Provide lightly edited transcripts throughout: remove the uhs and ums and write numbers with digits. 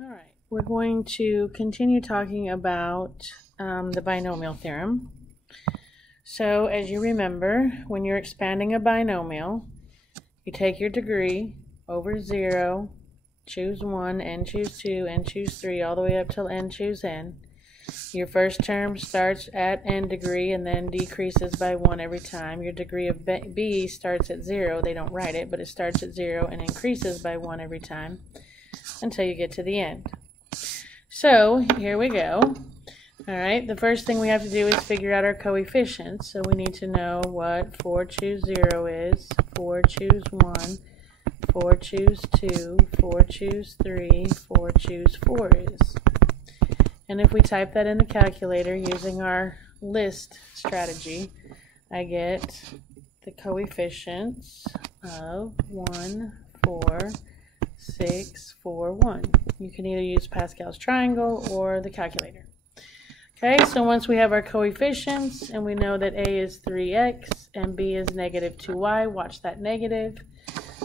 Alright, we're going to continue talking about the binomial theorem. So, as you remember, when you're expanding a binomial, you take your degree over 0, choose 1, n choose 2, n choose 3, all the way up till n choose n. Your first term starts at n degree and then decreases by 1 every time. Your degree of b starts at 0. They don't write it, but it starts at 0 and increases by 1 every time until you get to the end. So here we go. Alright, the first thing we have to do is figure out our coefficients. So we need to know what 4 choose 0 is, 4 choose 1, 4 choose 2, 4 choose 3, 4 choose 4 is. And if we type that in the calculator using our list strategy, I get the coefficients of 1, 4, 6, 4, 1. You can either use Pascal's triangle or the calculator. Okay, so once we have our coefficients and we know that a is 3x and b is negative 2y, watch that negative.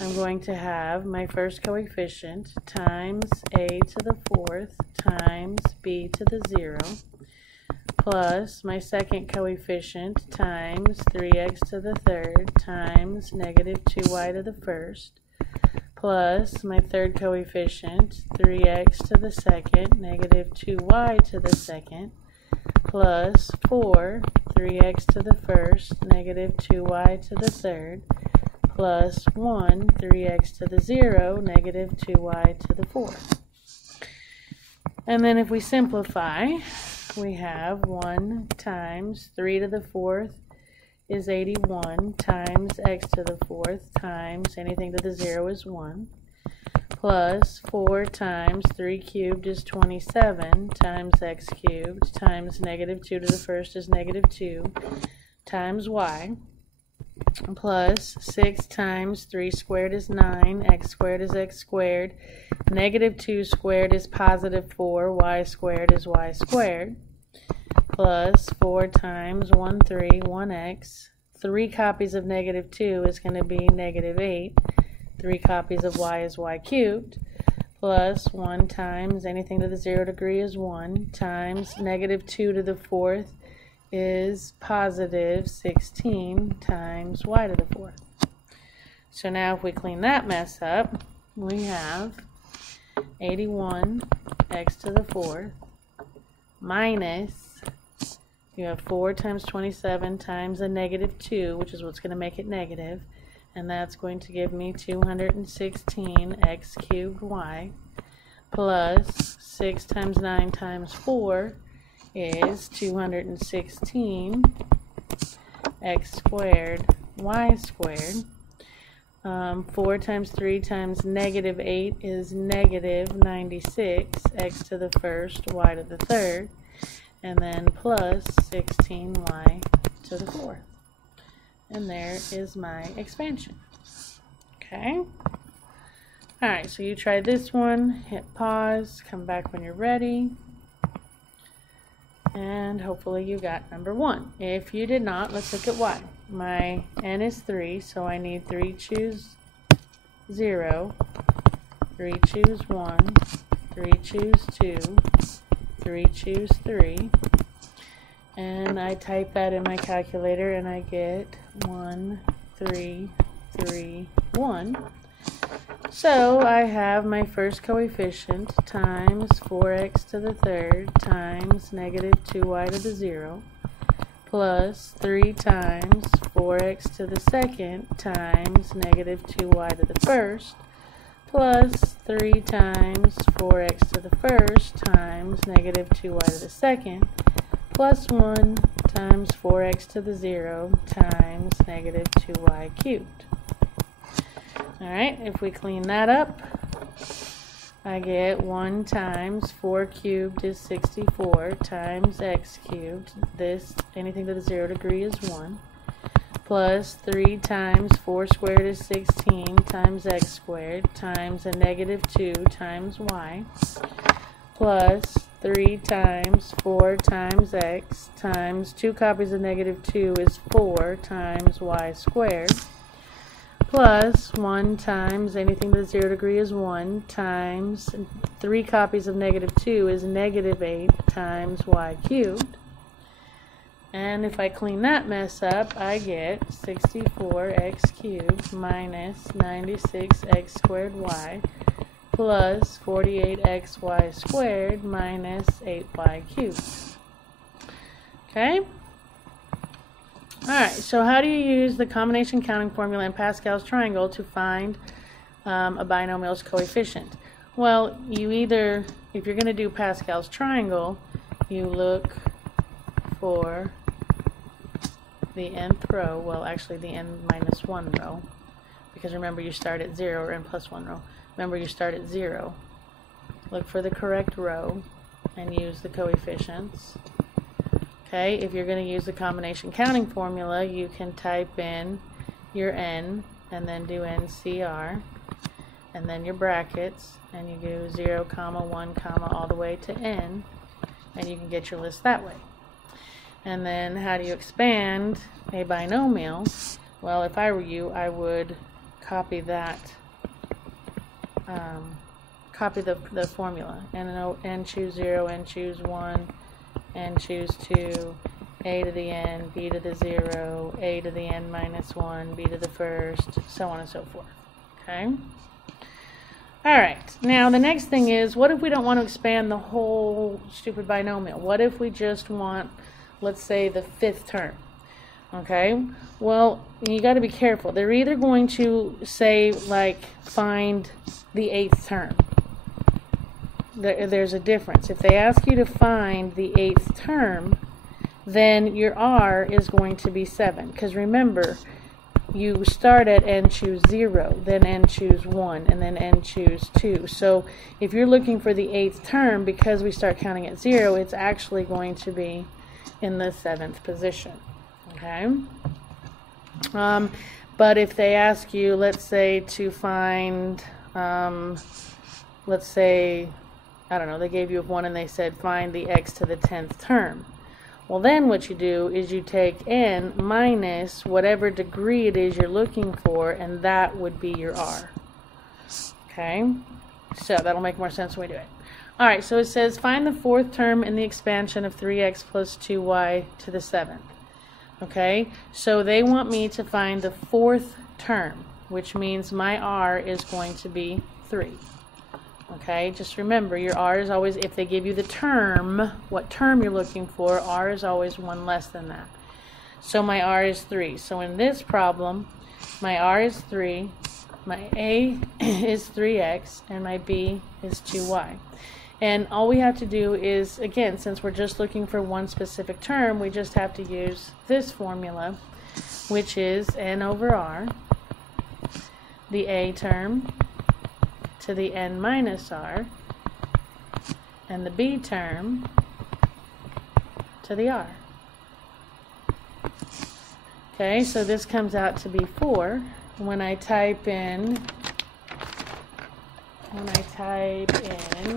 I'm going to have my first coefficient times a to the 4th times b to the 0 plus my second coefficient times 3x to the 3rd times negative 2y to the 1st plus my third coefficient 3x to the 2nd negative 2y to the 2nd plus 4 3x to the 1st negative 2y to the 3rd plus 1 3x to the 0 negative 2y to the 4th. And then if we simplify, we have 1 times 3 to the 4th is 81 times x to the 4th times anything to the 0 is 1 plus 4 times 3 cubed is 27 times x cubed times negative 2 to the 1st is negative 2 times y plus 6 times 3 squared is 9, x squared is x squared, negative 2 squared is positive 4, y squared is y squared, plus 4 times 1, 3, 1x, 3 copies of negative 2 is going to be negative 8, 3 copies of y is y cubed, plus 1 times anything to the 0 degree is 1, times negative 2 to the 4th is positive 16 times y to the 4th. So now if we clean that mess up, we have 81 x to the 4th minus, you have 4 times 27 times a negative 2, which is what's going to make it negative, and that's going to give me 216 x cubed y plus 6 times 9 times 4 is 216 x squared y squared. 4 times 3 times negative 8 is negative 96 x to the 1st y to the 3rd, and then plus 16y to the 4th. And there is my expansion. Okay? Alright, so you try this one, hit pause, come back when you're ready. And hopefully you got number 1. If you did not, let's look at y. My n is 3, so I need 3 choose 0, 3 choose 1, 3 choose 2, 3 choose 3. And I type that in my calculator and I get 1, 3, 3, 1. So I have my first coefficient times 4x to the 3rd times negative 2y to the 0 plus 3 times 4x to the 2nd times negative 2y to the 1st plus 3 times 4x to the 1st times negative 2y to the 2nd plus 1 times 4x to the 0 times negative 2y cubed. Alright, if we clean that up, I get 1 times 4 cubed is 64 times x cubed. This, anything to the 0 degree is 1. Plus 3 times 4 squared is 16 times x squared times a negative 2 times y. Plus 3 times 4 times x times 2 copies of negative 2 is 4 times y squared. plus 1 times anything to the 0 degree is 1 times 3 copies of -2 is -8 times y cubed. And if I clean that mess up, I get 64x cubed minus 96x squared y plus 48xy squared minus 8y cubed. Okay? Alright, so how do you use the combination counting formula in Pascal's triangle to find a binomial's coefficient? Well, you either, if you're going to do Pascal's triangle, you look for the nth row, well actually the n minus 1 row, because remember you start at 0, or n plus 1 row. Remember you start at 0. Look for the correct row and use the coefficients. Okay, if you're going to use the combination counting formula, you can type in your n and then do NCR and then your brackets, and you do 0, 1, all the way to n, and you can get your list that way. And then how do you expand a binomial? Well, if I were you, I would copy that, copy the formula, and choose 0, and choose 1, and choose 2, a to the n, b to the 0, a to the n minus 1, b to the first, so on and so forth. Okay? Alright, now the next thing is, what if we don't want to expand the whole stupid binomial? What if we just want, let's say, the 5th term? Okay, well, you got to be careful. They're either going to say, like, find the 8th term. There's a difference. If they ask you to find the 8th term, then your r is going to be 7. Because remember, you start at n choose 0, then n choose 1, and then n choose 2. So if you're looking for the 8th term, because we start counting at 0, it's actually going to be in the 7th position. Okay? But if they ask you, let's say, to find, let's say, I don't know, they gave you 1 and they said find the x to the 10th term. Well, then what you do is you take n minus whatever degree it is you're looking for, and that would be your r. Okay? So that'll make more sense when we do it. Alright, so it says find the 4th term in the expansion of 3x plus 2y to the 7th. Okay? So they want me to find the 4th term, which means my r is going to be 3. Okay, just remember, your r is always, if they give you the term, what term you're looking for, r is always 1 less than that. So my r is 3. So in this problem, my r is 3, my a is 3x, and my b is 2y. And all we have to do is, again, since we're just looking for one specific term, we just have to use this formula, which is n over r, the a term, to the n minus r, and the b term to the r. Okay, so this comes out to be 4. When I type in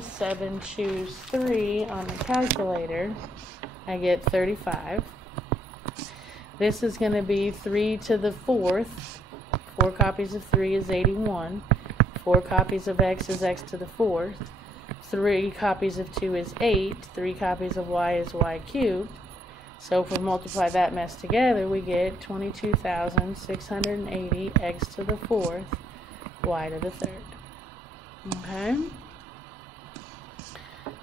7 choose 3 on the calculator, I get 35. This is going to be 3 to the 4th. 4 copies of 3 is 81. 4 copies of x is x to the 4th. 3 copies of 2 is 8. 3 copies of y is y cubed. So if we multiply that mess together, we get 22,680 x to the 4th, y to the 3rd. Okay?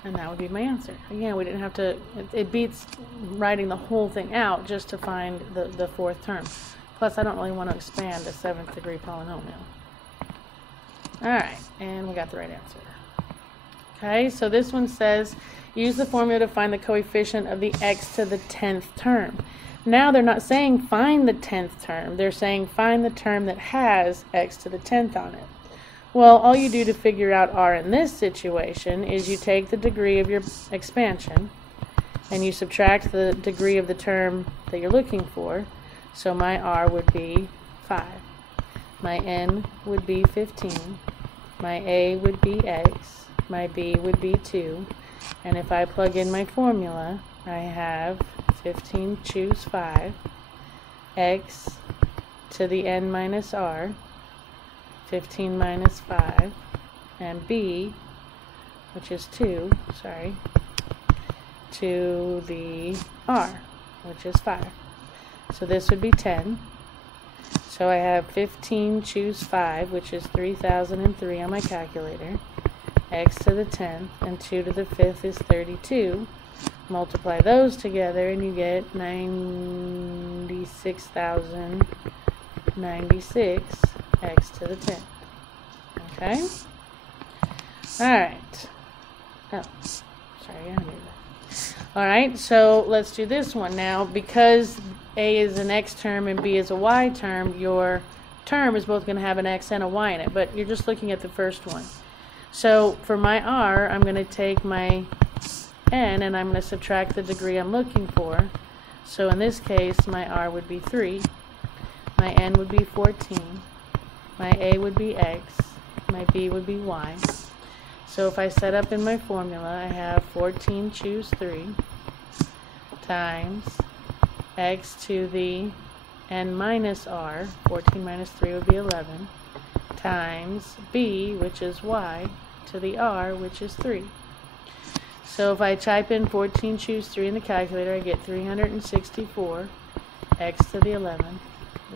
And that would be my answer. Again, we didn't have to, it beats writing the whole thing out just to find the 4th term. Plus, I don't really want to expand a 7th degree polynomial. Alright, and we got the right answer. Okay, so this one says, use the formula to find the coefficient of the x to the 10th term. Now they're not saying find the 10th term, they're saying find the term that has x to the 10th on it. Well, all you do to figure out r in this situation is you take the degree of your expansion and you subtract the degree of the term that you're looking for. So my r would be 5. My n would be 15. My a would be x. My b would be 2. And if I plug in my formula, I have 15 choose 5, x to the n minus r, 15 minus 5, and b, which is 2, to the r, which is 5. So this would be 10. So I have 15 choose 5, which is 3003 on my calculator. X to the 10th and 2 to the 5th is 32. Multiply those together and you get 96,096 x to the 10th. Okay? Alright. Oh, sorry, I knew that. Alright, so let's do this one. Now, because A is an x term and B is a y term, your term is both going to have an x and a y in it, but you're just looking at the first one. So for my r, I'm going to take my n and I'm going to subtract the degree I'm looking for. So in this case, my r would be 3, my n would be 14, my a would be x, my b would be y. So if I set up in my formula, I have 14 choose 3 times x to the n minus r, 14 minus 3 would be 11, times b, which is y, to the r, which is 3. So if I type in 14 choose 3 in the calculator, I get 364 x to the 11th,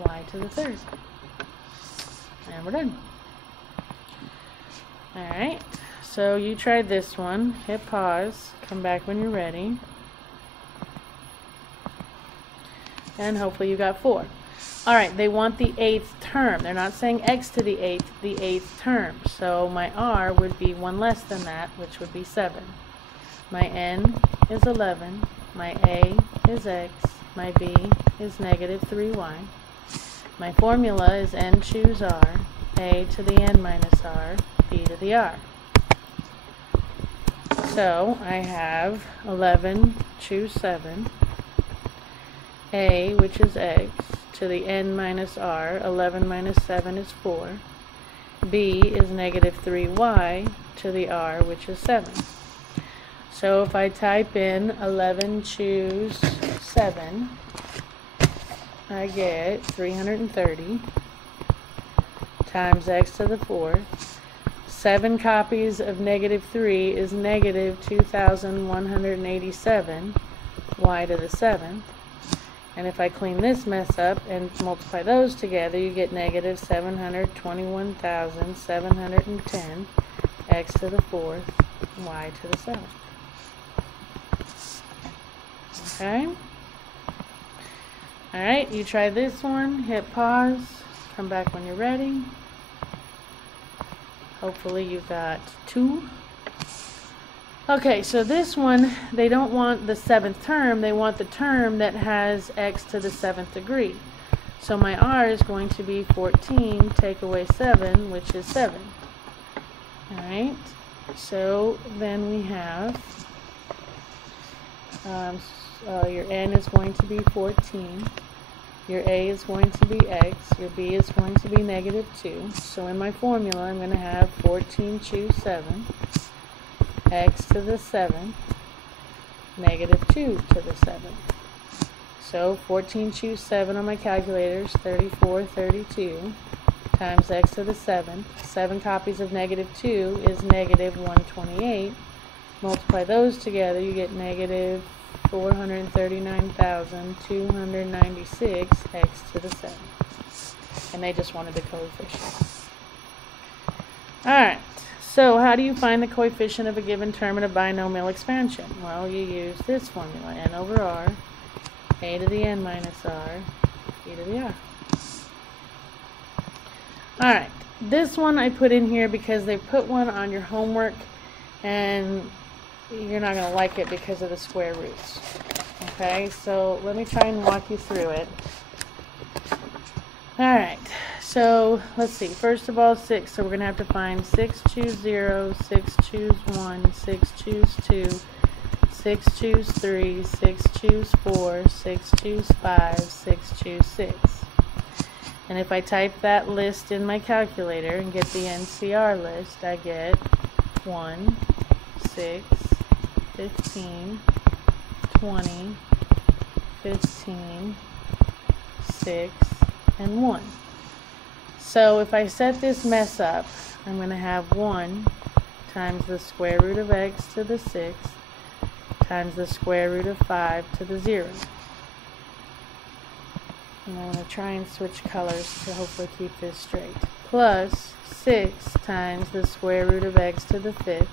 y to the 3rd. And we're done. Alright, so you tried this one. Hit pause, come back when you're ready, and hopefully you got 4. Alright, they want the 8th term. They're not saying x to the 8th term. So my r would be 1 less than that, which would be 7. My n is 11. My a is x. My b is negative 3y. My formula is n choose r, a to the n minus r, b to the r. So I have 11 choose 7, a, which is x, to the n minus r, 11 minus 7 is 4. B is negative 3y to the r, which is 7. So if I type in 11 choose 7, I get 330 times x to the 4th. 7 copies of negative 3 is negative 2,187 y to the 7th. And if I clean this mess up and multiply those together, you get negative 721,710 x to the 4th, y to the 7th. Okay? Alright, you try this one, hit pause, come back when you're ready. Hopefully you got 2. Okay, so this one, they don't want the 7th term, they want the term that has x to the 7th degree. So my r is going to be 14, take away 7, which is 7. Alright, so then we have, your n is going to be 14, your a is going to be x, your b is going to be negative 2. So in my formula, I'm going to have 14 choose 7, x to the 7th, negative 2 to the 7th. So 14 choose 7 on my calculator is 3432 times x to the 7th. 7 copies of negative 2 is negative 128. Multiply those together, you get negative 439,296 x to the 7th. And they just wanted the coefficient. Alright. So how do you find the coefficient of a given term in a binomial expansion? Well, you use this formula, n over r, a to the n minus r, b to the r. Alright, this one I put in here because they put one on your homework and you're not going to like it because of the square roots. Okay, so let me try and walk you through it. Alright. So let's see, first of all 6, so we're going to have to find 6 choose 0, 6 choose 1, 6 choose 2, 6 choose 3, 6 choose 4, 6 choose 5, 6 choose 6. And if I type that list in my calculator and get the NCR list, I get 1, 6, 15, 20, 15, 6, and 1. So if I set this mess up, I'm going to have 1 times the square root of x to the 6 times the square root of 5 to the 0. And I'm going to try and switch colors to hopefully keep this straight. Plus 6 times the square root of x to the 5th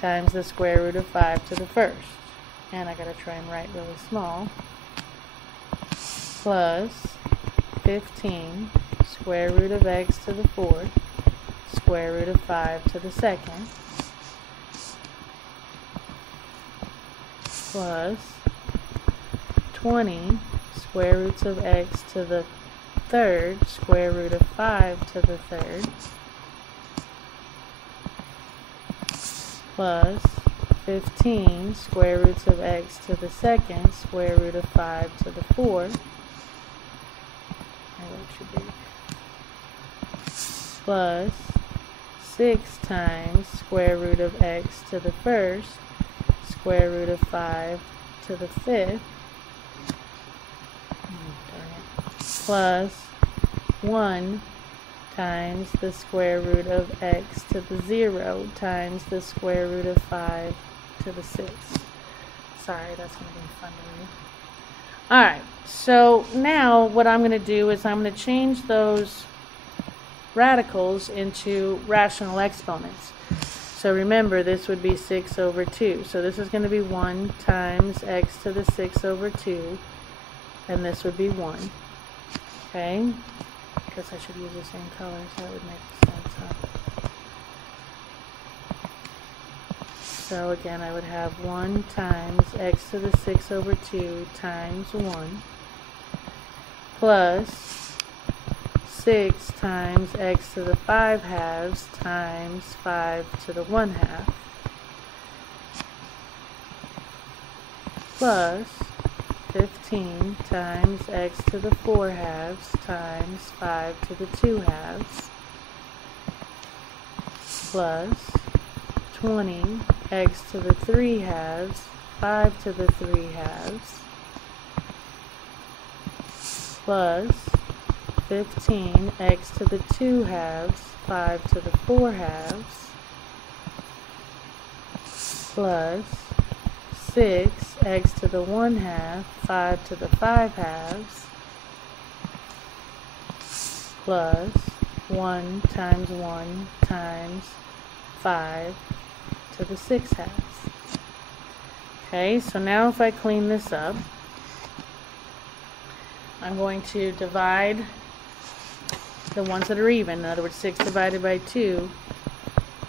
times the square root of 5 to the 1st. And I got to try and write really small. Plus 15 square root of x to the 4th square root of 5 to the 2nd plus 20 square roots of x to the 3rd square root of 5 to the 3rd plus 15 square roots of x to the 2nd square root of 5 to the 4th plus 6 times square root of x to the 1st square root of 5 to the 5th plus 1 times the square root of x to the 0 times the square root of 5 to the 6th. Sorry, that's going to be fun to read. Alright, so now what I'm going to do is I'm going to change those radicals into rational exponents. So remember, this would be 6 over 2. So this is going to be 1 times x to the 6 over 2, and this would be 1. Okay? I guess I should use the same colors. That would make sense, huh? So again, I would have 1 times x to the 6 over 2 times 1 plus 6 times x to the 5 halves times 5 to the 1 half plus 15 times x to the 4 halves times 5 to the 2 halves plus 20 x to the 3 halves 5 to the 3 halves plus 15 x to the 2 halves 5 to the 4 halves plus 6 x to the 1 half 5 to the 5 halves plus 1 times 1 times 5 to the 6 halves. Okay, so now if I clean this up, I'm going to divide the ones that are even. In other words, 6 divided by 2,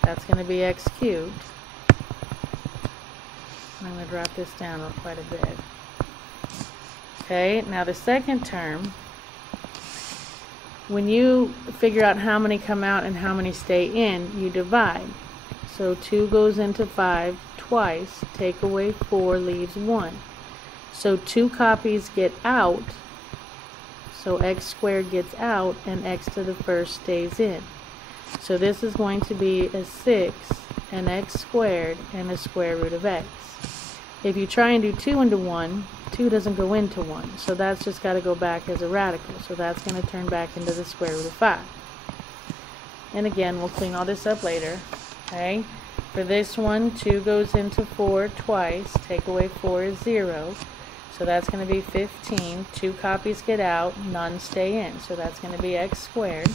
that's going to be x cubed. I'm going to drop this down quite a bit. Okay, now the second term, when you figure out how many come out and how many stay in, you divide. So 2 goes into 5 twice, take away 4 leaves 1. So 2 copies get out, so x squared gets out and x to the first stays in. So this is going to be a 6, an x squared, and a square root of x. If you try and do 2 into 1, 2 doesn't go into 1, so that's just got to go back as a radical. So that's going to turn back into the square root of 5. And again, we'll clean all this up later. Okay, for this one, 2 goes into 4 twice, take away 4 is 0. So that's going to be 15. 2 copies get out, none stay in. So that's going to be x squared.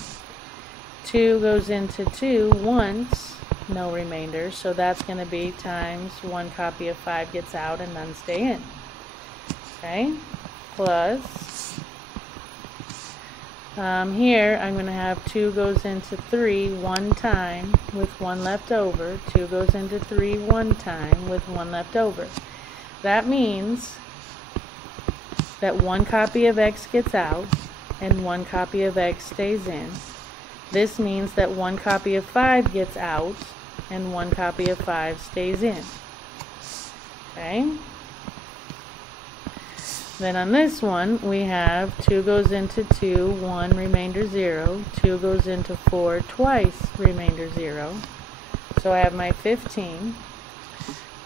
2 goes into 2 once, no remainder. So that's going to be times 1 copy of 5 gets out and none stay in. Okay, plus, here I'm going to have 2 goes into 3 one time with 1 left over. 2 goes into 3 one time with 1 left over. That means that 1 copy of x gets out and 1 copy of x stays in. This means that 1 copy of 5 gets out and 1 copy of 5 stays in. Okay? Then on this one, we have 2 goes into 2, 1, remainder 0. 2 goes into 4 twice, remainder 0. So I have my 15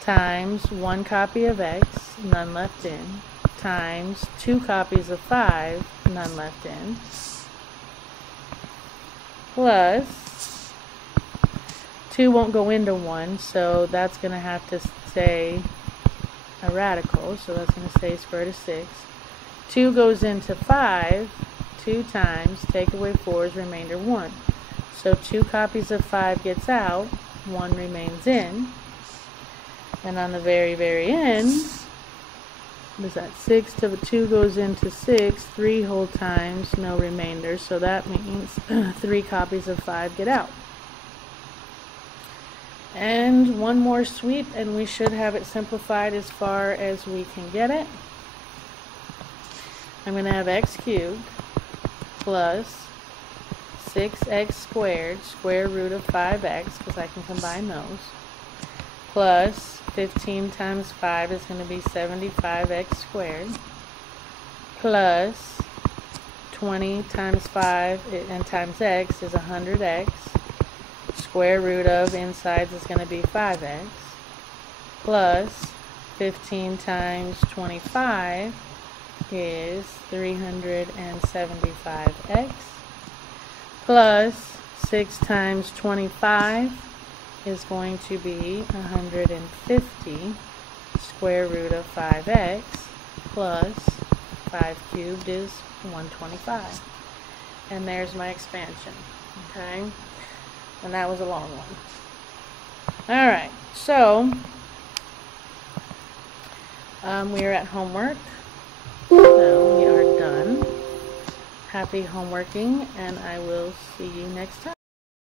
times 1 copy of x, none left in, times 2 copies of 5, none left in, plus 2 won't go into 1, so that's going to have to stay a radical, so that's going to stay square root of 6. 2 goes into 5 2 times, take away 4 is remainder 1. So 2 copies of 5 gets out, 1 remains in. And on the very, very end, what is that? 6 to the 2 goes into 6, 3 whole times, no remainder. So that means 3 copies of 5 get out. And one more sweep, and we should have it simplified as far as we can get it. I'm going to have x cubed plus 6x squared, square root of 5x, because I can combine those, plus 15 times 5 is going to be 75x squared, plus 20 times 5 and times x is 100x, square root of insides is going to be 5x, plus 15 times 25 is 375x, plus 6 times 25 is going to be 150 square root of 5x, plus 5 cubed is 125. And there's my expansion. Okay? And that was a long one. Alright, so we are at homework. So we are done. Happy homeworking, and I will see you next time.